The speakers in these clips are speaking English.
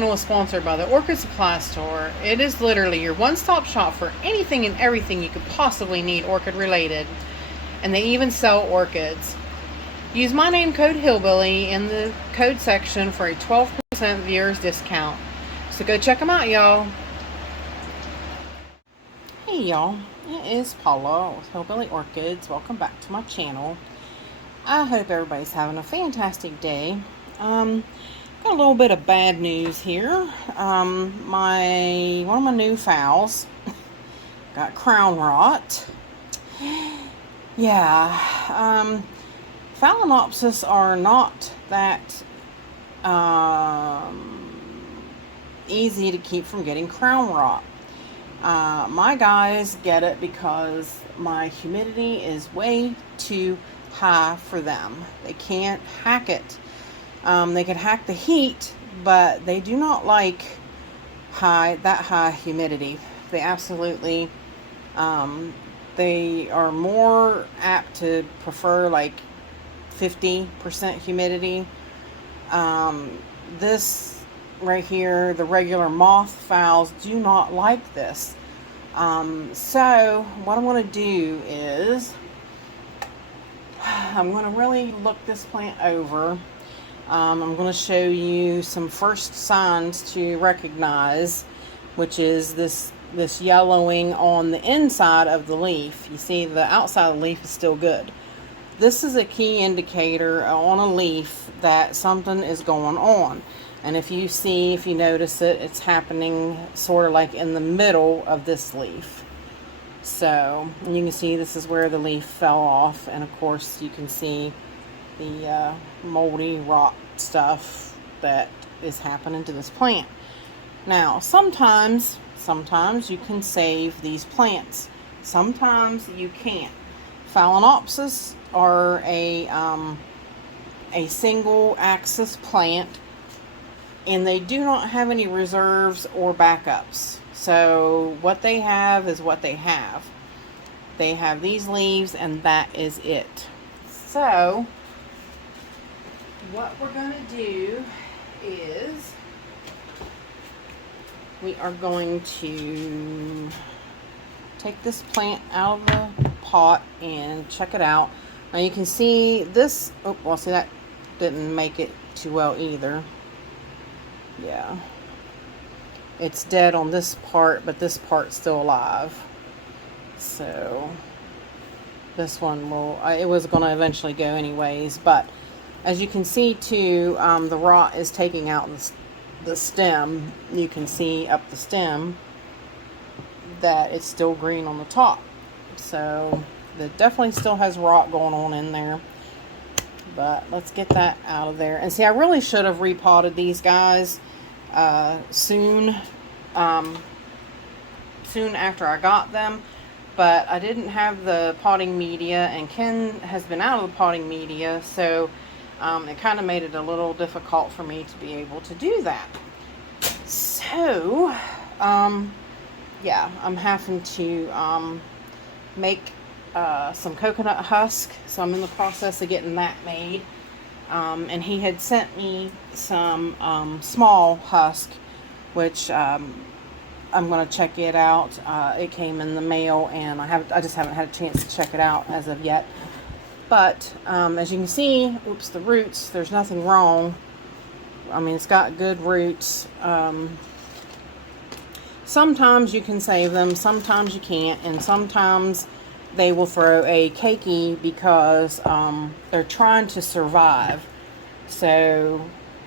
channel is sponsored by the Orchid Supply Store. It is literally your one-stop shop for anything and everything you could possibly need orchid related. And they even sell orchids. Use my name code Hillbilly in the code section for a 12% viewers discount. So go check them out, y'all. Hey y'all, it is Paula with Hillbilly Orchids. Welcome back to my channel. I hope everybody's having a fantastic day. Got a little bit of bad news here. One of my new phals got crown rot. Yeah, Phalaenopsis are not that easy to keep from getting crown rot. My guys get it because my humidity is way too high for them. They can't hack it. They can hack the heat, but they do not like that high humidity. They absolutely, they are more apt to prefer like 50% humidity. This right here, the regular moth phals do not like this. So what I'm going to do is I'm going to really look this plant over. I'm going to show you some first signs to recognize, which is this yellowing on the inside of the leaf. You see the outside of the leaf is still good. This is a key indicator on a leaf that something is going on. And if you notice it, it's happening sort of like in the middle of this leaf. So you can see this is where the leaf fell off, and of course you can see the moldy rot stuff that is happening to this plant. Now sometimes you can save these plants, sometimes you can't. Phalaenopsis are a single axis plant, and they do not have any reserves or backups. So what they have is what they have. They have these leaves, and that is it. So what we're going to do is we are going to take this plant out of the pot and check it out. Now you can see this, oh, well, see, that didn't make it too well either. Yeah, it's dead on this part, but this part's still alive. So this one it was going to eventually go anyways, but as you can see too, the rot is taking out the stem. You can see up the stem that it's still green on the top. So it definitely still has rot going on in there. But let's get that out of there. And see, I really should have repotted these guys soon after I got them, but I didn't have the potting media, and Ken has been out of the potting media, so it kind of made it a little difficult for me to be able to do that. So yeah, I'm having to make some coconut husk, so I'm in the process of getting that made. And he had sent me some small husk, which I'm going to check it out. It came in the mail, and I just haven't had a chance to check it out as of yet. But as you can see, oops, the roots, there's nothing wrong. I mean, it's got good roots. Sometimes you can save them, sometimes you can't, and sometimes they will throw a cakey because they're trying to survive. So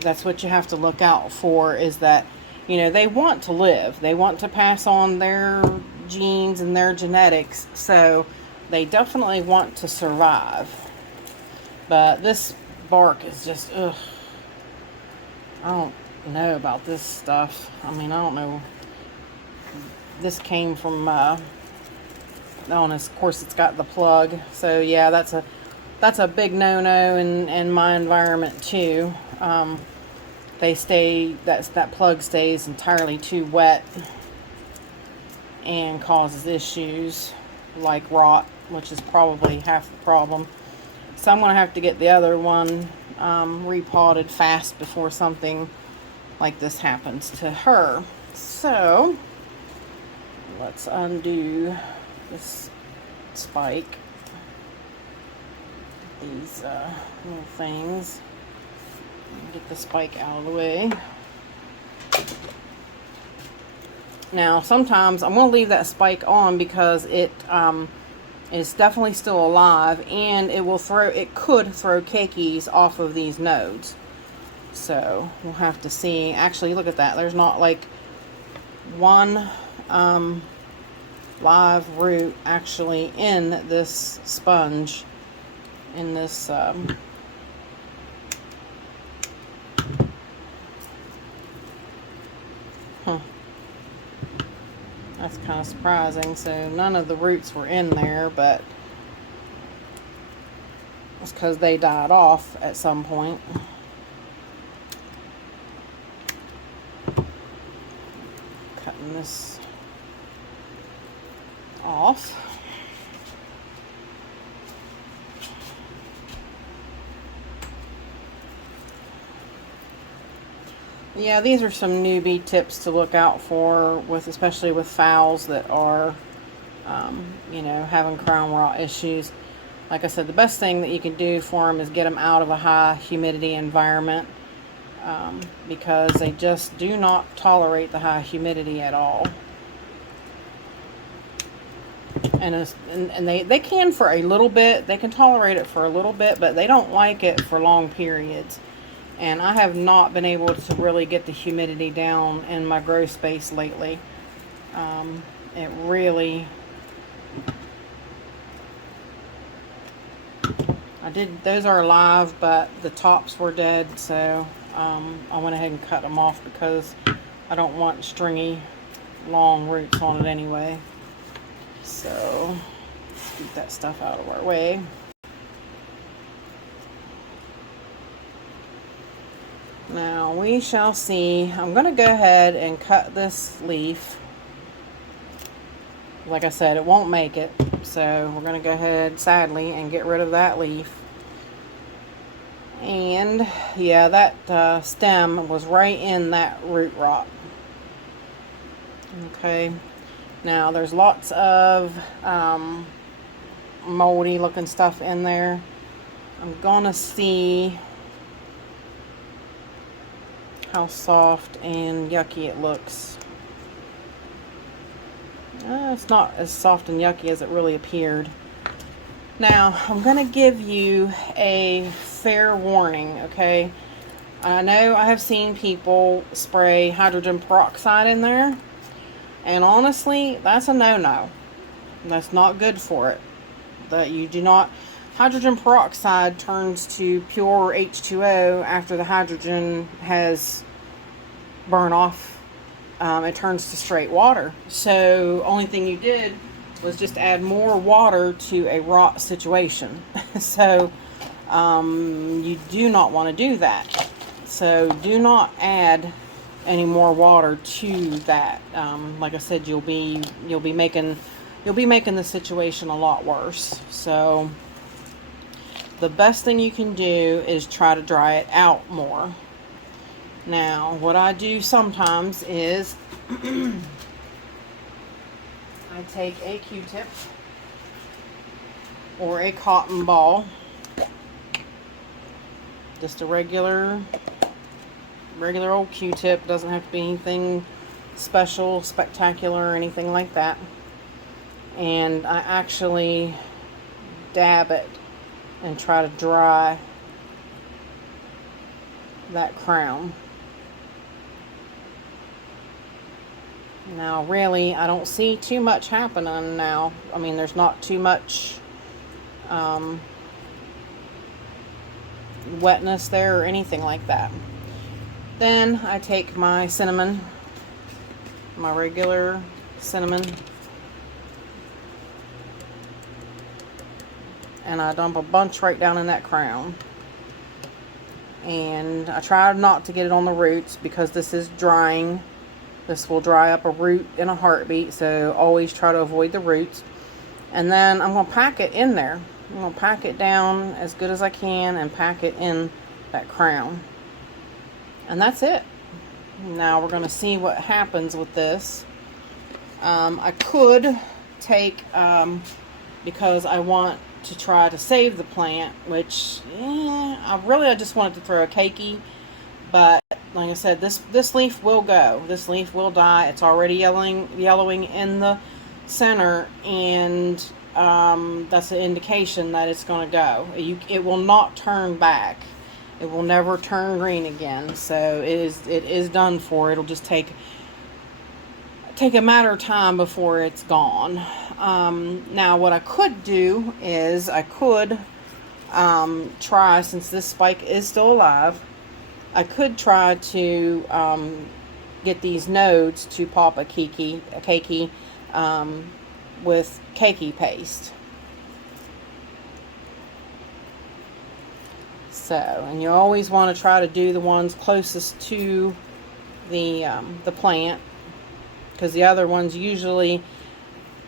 that's what you have to look out for, is that, you know, they want to live. They want to pass on their genes and their genetics. So they definitely want to survive. But this bark is just, ugh. I don't know about this stuff. I mean, I don't know. This came from and of course it's got the plug, so yeah, that's a big no-no in my environment too. That plug stays entirely too wet and causes issues like rot, which is probably half the problem. So I'm going to have to get the other one repotted fast before something like this happens to her. So let's undo this spike, these little things, get the spike out of the way. Now sometimes I'm going to leave that spike on because it is definitely still alive, and it could throw keikis off of these nodes. So we'll have to see. Actually, look at that. There's not like one live root actually in this sponge, in this that's kind of surprising. So none of the roots were in there, but it's because they died off at some point. Cutting this off. Yeah, these are some newbie tips to look out for, especially with phals that are, you know, having crown rot issues. Like I said, the best thing that you can do for them is get them out of a high humidity environment, because they just do not tolerate the high humidity at all. And they can for a little bit. They can tolerate it for a little bit, but they don't like it for long periods. And I have not been able to really get the humidity down in my grow space lately. It really... those are alive, but the tops were dead, so I went ahead and cut them off because I don't want stringy, long roots on it anyway. So, let's get that stuff out of our way. Now we shall see. I'm going to go ahead and cut this leaf. Like I said, it won't make it. So we're going to go ahead, sadly, and get rid of that leaf. And yeah, that stem was right in that root rot. Okay. Now there's lots of moldy looking stuff in there. I'm going to see how soft and yucky it looks. It's not as soft and yucky as it really appeared. Now, I'm going to give you a fair warning, okay? I know I have seen people spray hydrogen peroxide in there, and honestly, that's a no-no. That's not good for it. That you do not... Hydrogen peroxide turns to pure H2O after the hydrogen has burned off. It turns to straight water. So only thing you did was just add more water to a rot situation. So you do not want to do that. So do not add any more water to that. Like I said, you'll be making the situation a lot worse. So the best thing you can do is try to dry it out more. Now, what I do sometimes is I take a Q-tip or a cotton ball, just a regular old Q-tip. Doesn't have to be anything special, spectacular, or anything like that. And I actually dab it and try to dry that crown. Now really, I don't see too much happening now. I mean, there's not too much wetness there or anything like that. Then I take my cinnamon, my regular cinnamon, and I dump a bunch right down in that crown. And I try not to get it on the roots because this is drying. This will dry up a root in a heartbeat, so always try to avoid the roots. And then I'm going to pack it in there. I'm going to pack it down as good as I can and pack it in that crown. And that's it. Now we're going to see what happens with this. I could take, because I want to try to save the plant, which I just wanted to throw a keiki, but like I said, this leaf will go. This leaf will die. It's already yellowing in the center, and that's an indication that it's going to go. It will not turn back. It will never turn green again. So it is done for. It'll just take a matter of time before it's gone. Now what I could do is I could try, since this spike is still alive, I could try to get these nodes to pop a keiki with keiki paste. So, and you always want to try to do the ones closest to the plant, because the other ones usually,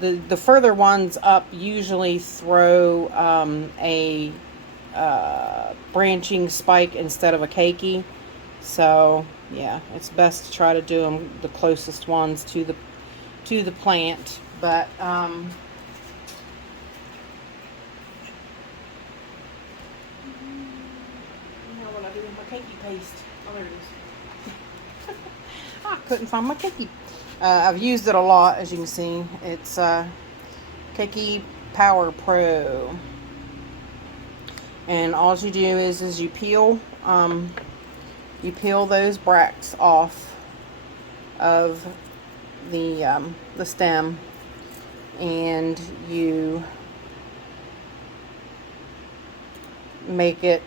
the further ones up usually throw a branching spike instead of a keiki. So yeah, it's best to try to do them the closest ones to the plant. But you know what I do with my keiki paste? Oh, there it is. I couldn't find my keiki. I've used it a lot, as you can see. It's Keiki Power Pro, and all you do is you peel those bracts off of the stem, and you make it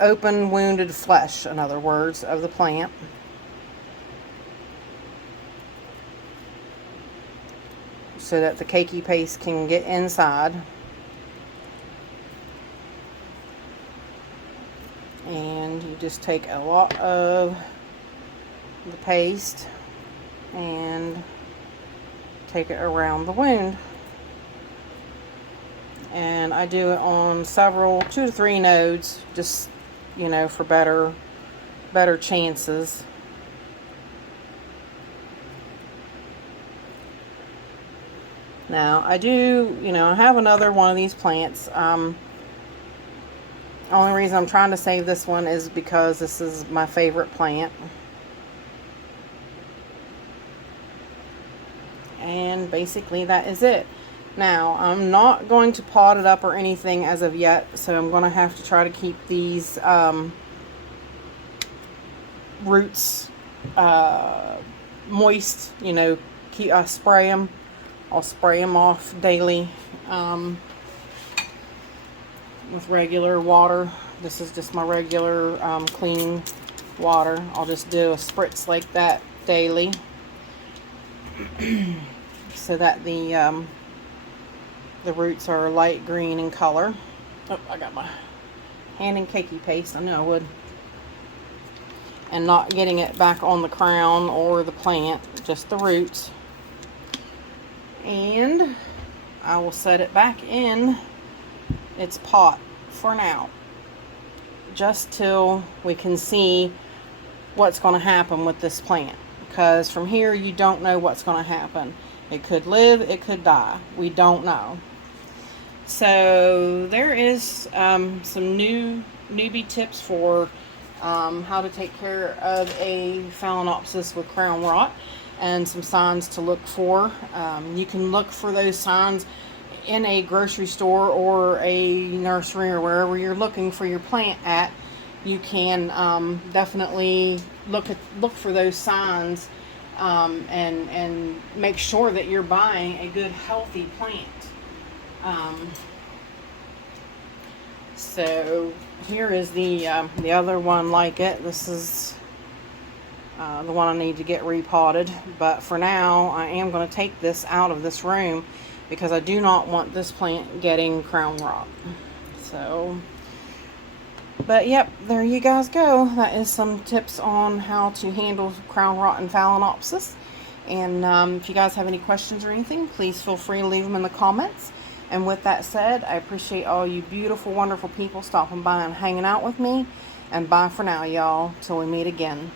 open wounded flesh, in other words, of the plant. So that the keiki paste can get inside. And you just take a lot of the paste and take it around the wound. And I do it on several, 2 to 3 nodes, just, you know, for better chances. Now, I do, I have another one of these plants. Only reason I'm trying to save this one is because this is my favorite plant. And basically that is it. Now, I'm not going to pot it up or anything as of yet, so I'm going to have to try to keep these roots moist, I spray them. I'll spray them off daily with regular water. This is just my regular clean water. I'll just do a spritz like that daily so that the roots are light green in color. Oh, I got my hand in keiki paste. I knew I would. And not getting it back on the crown or the plant, just the roots. And I will set it back in its pot for now, just till we can see what's going to happen with this plant, because from here you don't know what's going to happen. It could live, it could die, we don't know. So there is some newbie tips for how to take care of a Phalaenopsis with crown rot, and some signs to look for. You can look for those signs in a grocery store or a nursery or wherever you're looking for your plant at. You can definitely look for those signs and make sure that you're buying a good healthy plant. So here is the other one like it. This is the one I need to get repotted, but for now I am going to take this out of this room because I do not want this plant getting crown rot. So, but yep, there you guys go. That is some tips on how to handle crown rot and Phalaenopsis. And if you guys have any questions or anything, please feel free to leave them in the comments. And with that said, I appreciate all you beautiful, wonderful people stopping by and hanging out with me. And bye for now, y'all, till we meet again.